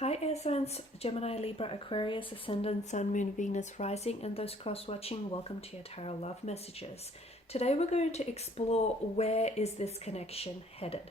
Hi air signs, Gemini, Libra, Aquarius, Ascendant, Sun, Moon, Venus, Rising, and those cross-watching, welcome to your Tarot Love Messages. Today we're going to explore where is this connection headed.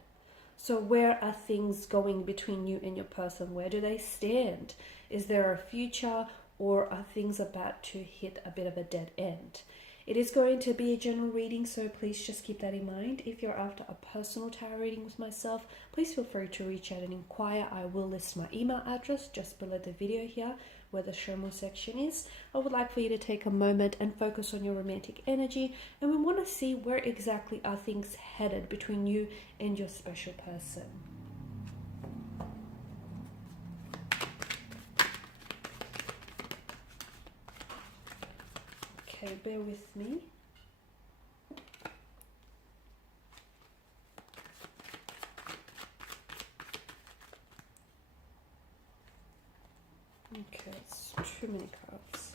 So where are things going between you and your person? Where do they stand? Is there a future, or are things about to hit a bit of a dead end? It is going to be a general reading, so please just keep that in mind. If you're after a personal tarot reading with myself, please feel free to reach out and inquire. I will list my email address just below the video here, where the show more section is. I would like for you to take a moment and focus on your romantic energy, and we want to see where exactly are things headed between you and your special person. Okay, bear with me. Okay, it's too many cards.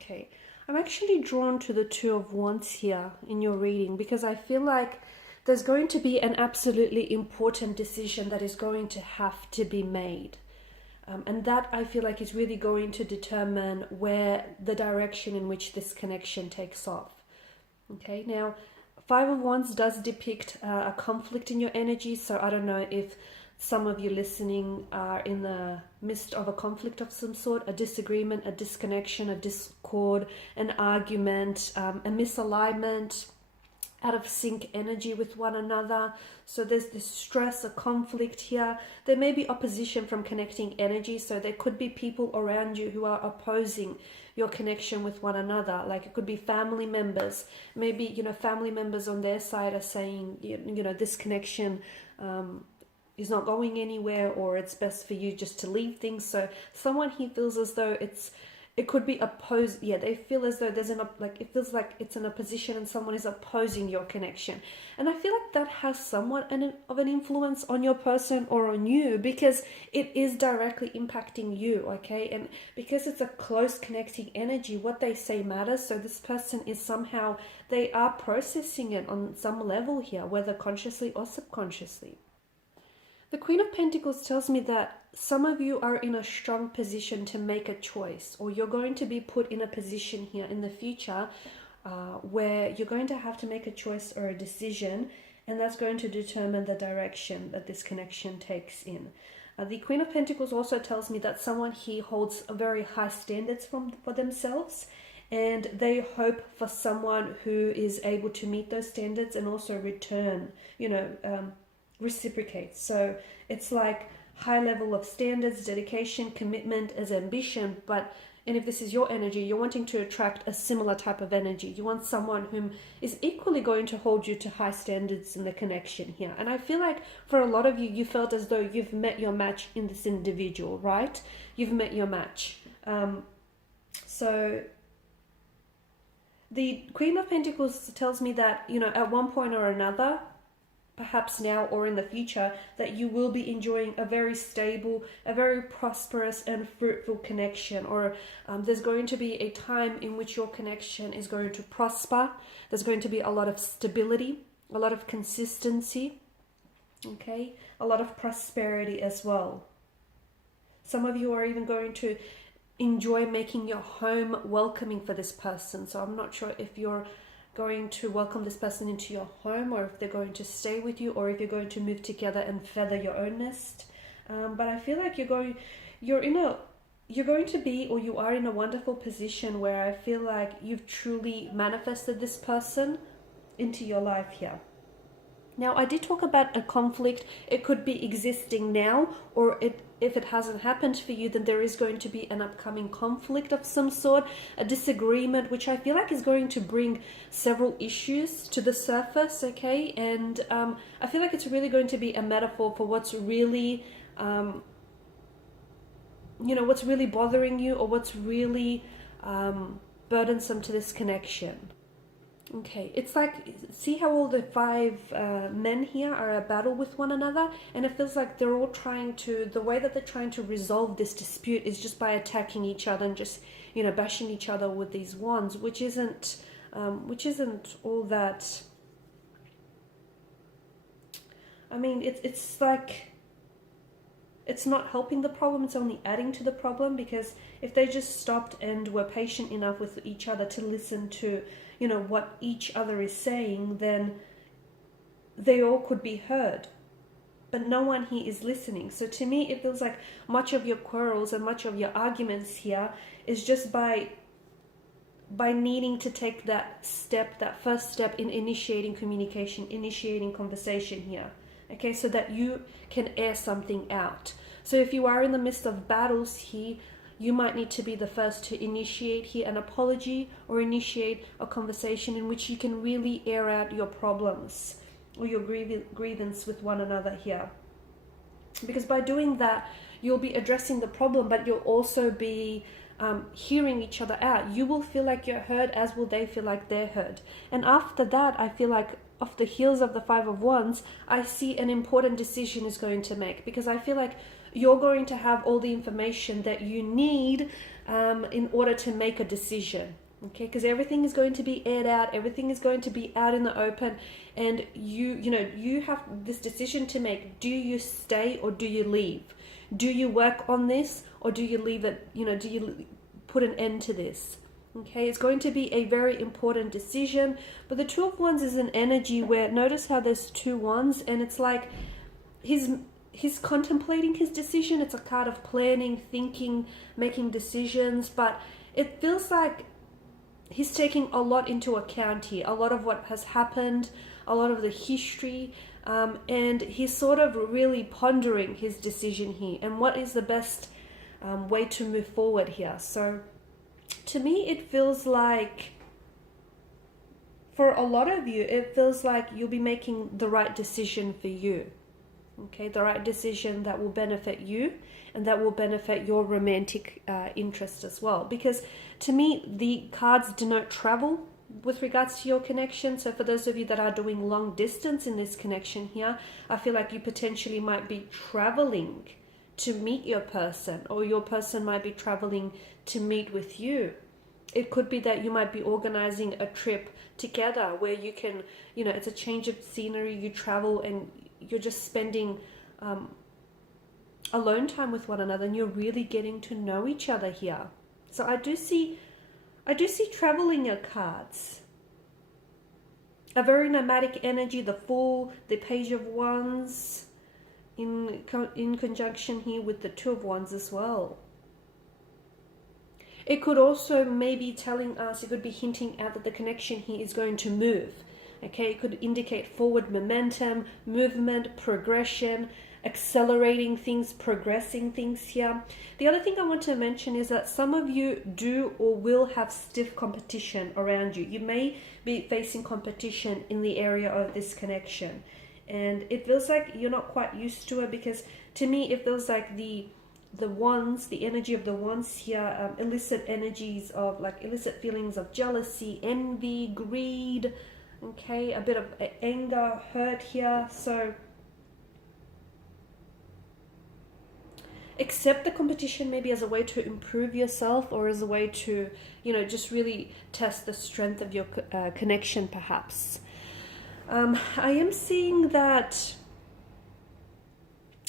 Okay, I'm actually drawn to the Two of Wands here in your reading because I feel like there's going to be an absolutely important decision that is going to have to be made. And that I feel like is really going to determine where the direction in which this connection takes off. Okay, now Five of Wands does depict a conflict in your energy, so I don't know if some of you listening are in the midst of a conflict of some sort, a disagreement, a disconnection, a discord, an argument, a misalignment, out of sync energy with one another. So there's this stress, a conflict here. There may be opposition from connecting energy, so there could be people around you who are opposing your connection with one another. Like it could be family members. Maybe, family members on their side are saying, this connection is not going anywhere, or it's best for you just to leave things. So someone here feels as though it could be opposed. Yeah, they feel as though it feels like it's in a position and someone is opposing your connection. And I feel like that has somewhat of an influence on your person or on you, because it is directly impacting you, okay? And because it's a close connecting energy, what they say matters. So this person is somehow, they are processing it on some level here, whether consciously or subconsciously. The Queen of Pentacles tells me that some of you are in a strong position to make a choice, or you're going to be put in a position here in the future where you're going to have to make a choice or a decision, and that's going to determine the direction that this connection takes in. The Queen of Pentacles also tells me that someone here holds a very high standards for themselves, and they hope for someone who is able to meet those standards and also return, reciprocate. So it's like high level of standards, dedication, commitment as ambition. And if this is your energy, you're wanting to attract a similar type of energy. You want someone whom is equally going to hold you to high standards in the connection here. And I feel like for a lot of you, you felt as though you've met your match in this individual, right? You've met your match. So the Queen of Pentacles tells me that, at one point or another, perhaps now or in the future, that you will be enjoying a very stable, a very prosperous and fruitful connection, or there's going to be a time in which your connection is going to prosper. There's going to be a lot of stability, a lot of consistency, okay, a lot of prosperity as well. Some of you are even going to enjoy making your home welcoming for this person. So I'm not sure if you're going to welcome this person into your home, or if they're going to stay with you, or if you're going to move together and feather your own nest. But I feel like you are in a wonderful position where I feel like you've truly manifested this person into your life here. Now, I did talk about a conflict. It could be existing now, or if it hasn't happened for you, then there is going to be an upcoming conflict of some sort, a disagreement, which I feel like is going to bring several issues to the surface, okay? And I feel like it's really going to be a metaphor for what's really you know, what's really bothering you, or what's really burdensome to this connection. Okay, it's like, see how all the five men here are at battle with one another, and it feels like they're all trying to, the way that they're trying to resolve this dispute is just by attacking each other and just, you know, bashing each other with these wands, which isn't all that. I mean, it's like, it's not helping the problem, it's only adding to the problem, because if they just stopped and were patient enough with each other to listen to, you know, what each other is saying, then they all could be heard. But no one here is listening. So to me, it feels like much of your quarrels and much of your arguments here is just by needing to take that step, that first step in initiating communication, initiating conversation here. Okay, so that you can air something out. So if you are in the midst of battles here, you might need to be the first to initiate here an apology, or initiate a conversation in which you can really air out your problems or your grievance with one another here. Because by doing that, you'll be addressing the problem, but you'll also be hearing each other out. You will feel like you're heard, as will they feel like they're heard. And after that, I feel like off the heels of the Five of Wands, I see an important decision is going to make, because I feel like you're going to have all the information that you need in order to make a decision. Okay, because everything is going to be aired out, everything is going to be out in the open, and you have this decision to make. Do you stay or do you leave? Do you work on this, or do you leave it? You know, do you put an end to this? Okay, it's going to be a very important decision. But the Two of Wands is an energy where, notice how there's two wands, and it's like he's contemplating his decision. It's a card of planning, thinking, making decisions, but it feels like he's taking a lot into account here, a lot of what has happened, a lot of the history, and he's sort of really pondering his decision here and what is the best way to move forward here. So to me, it feels like, for a lot of you, it feels like you'll be making the right decision for you. Okay, the right decision that will benefit you and that will benefit your romantic interest as well. Because to me, the cards denote travel with regards to your connection. So for those of you that are doing long distance in this connection here, I feel like you potentially might be traveling to meet your person, or your person might be traveling to meet with you. It could be that you might be organizing a trip together where you can, you know, it's a change of scenery, you travel and you're just spending alone time with one another, and you're really getting to know each other here. So I do see travel in your cards. A very nomadic energy, the Fool, the Page of Wands, in conjunction here with the Two of Wands as well. It could also maybe telling us, it could be hinting out that the connection here is going to move. Okay, it could indicate forward momentum, movement, progression, accelerating things, progressing things here. The other thing I want to mention is that some of you do or will have stiff competition around you. You may be facing competition in the area of this connection, and it feels like you're not quite used to it, because to me it feels like the wands, the energy of the wands here, illicit energies of, like, illicit feelings of jealousy, envy, greed, okay, a bit of anger, hurt here. So accept the competition maybe as a way to improve yourself, or as a way to, you know, just really test the strength of your connection perhaps. I am seeing that,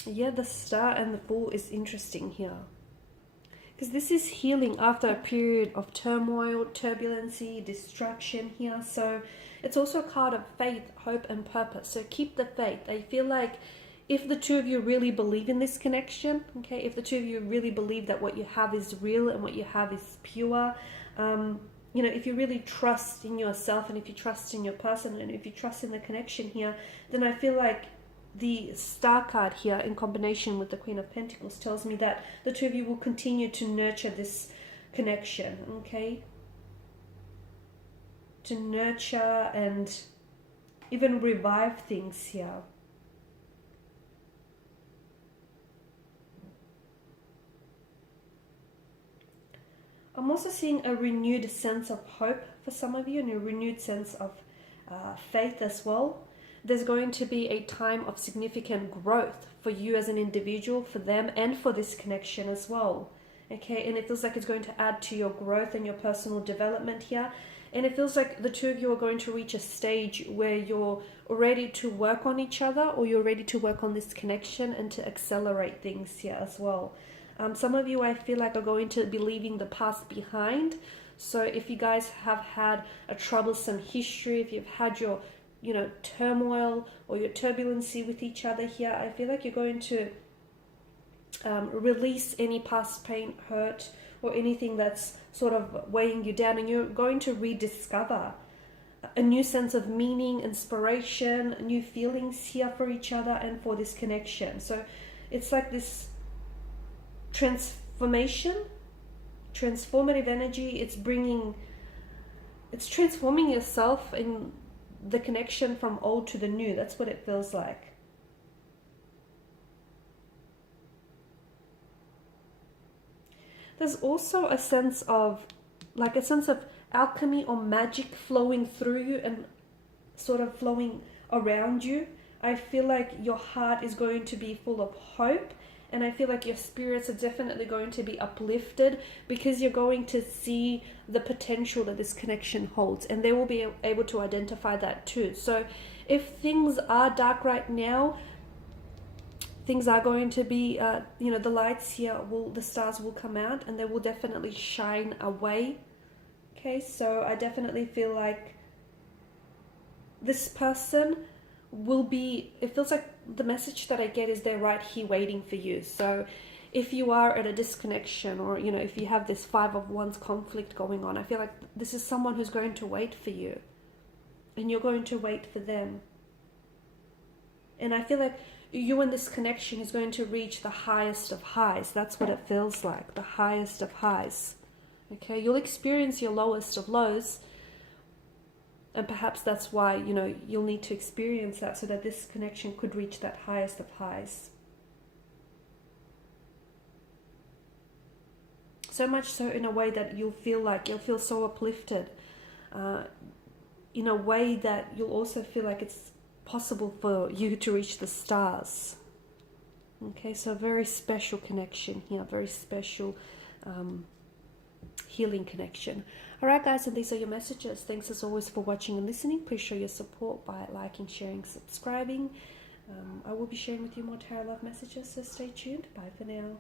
yeah, the Star and the Fool is interesting here, because this is healing after a period of turmoil, turbulency, distraction here. So it's also a card of faith, hope and purpose. So keep the faith. I feel like if the two of you really believe in this connection, okay, if the two of you really believe that what you have is real and what you have is pure, you know, if you really trust in yourself, and if you trust in your person, and if you trust in the connection here, then I feel like the Star card here in combination with the Queen of Pentacles tells me that the two of you will continue to nurture this connection, okay? To nurture and even revive things here. I'm also seeing a renewed sense of hope for some of you, and a renewed sense of faith as well. There's going to be a time of significant growth for you as an individual, for them, and for this connection as well. Okay, and it feels like it's going to add to your growth and your personal development here. And it feels like the two of you are going to reach a stage where you're ready to work on each other, or you're ready to work on this connection and to accelerate things here as well. Some of you, I feel like, are going to be leaving the past behind. So if you guys have had a troublesome history, if you've had your, turmoil or your turbulency with each other here, I feel like you're going to release any past pain, hurt, or anything that's sort of weighing you down, and you're going to rediscover a new sense of meaning, inspiration, new feelings here for each other and for this connection. So it's like this transformative energy. It's transforming yourself in the connection from old to the new. That's what it feels like. There's also a sense of alchemy or magic flowing through you and sort of flowing around you. I feel like your heart is going to be full of hope, and I feel like your spirits are definitely going to be uplifted, because you're going to see the potential that this connection holds, and they will be able to identify that too. So if things are dark right now, things are going to be, the lights here, the stars will come out and they will definitely shine away. Okay, so I definitely feel like this person will be, it feels like the message that I get is they're right here waiting for you. So if you are at a disconnection, or, if you have this 5 of Wands conflict going on, I feel like this is someone who's going to wait for you, and you're going to wait for them. And I feel like you and this connection is going to reach the highest of highs. That's what it feels like, the highest of highs. Okay, you'll experience your lowest of lows, and perhaps that's why, you'll need to experience that so that this connection could reach that highest of highs. So much so in a way that you'll feel so uplifted, in a way that you'll also feel like it's possible for you to reach the stars. Okay, so a very special connection here, very special healing connection. All right, guys, and these are your messages. Thanks as always for watching and listening. Please show your support by liking, sharing, subscribing. I will be sharing with you more tarot love messages, so stay tuned. Bye for now.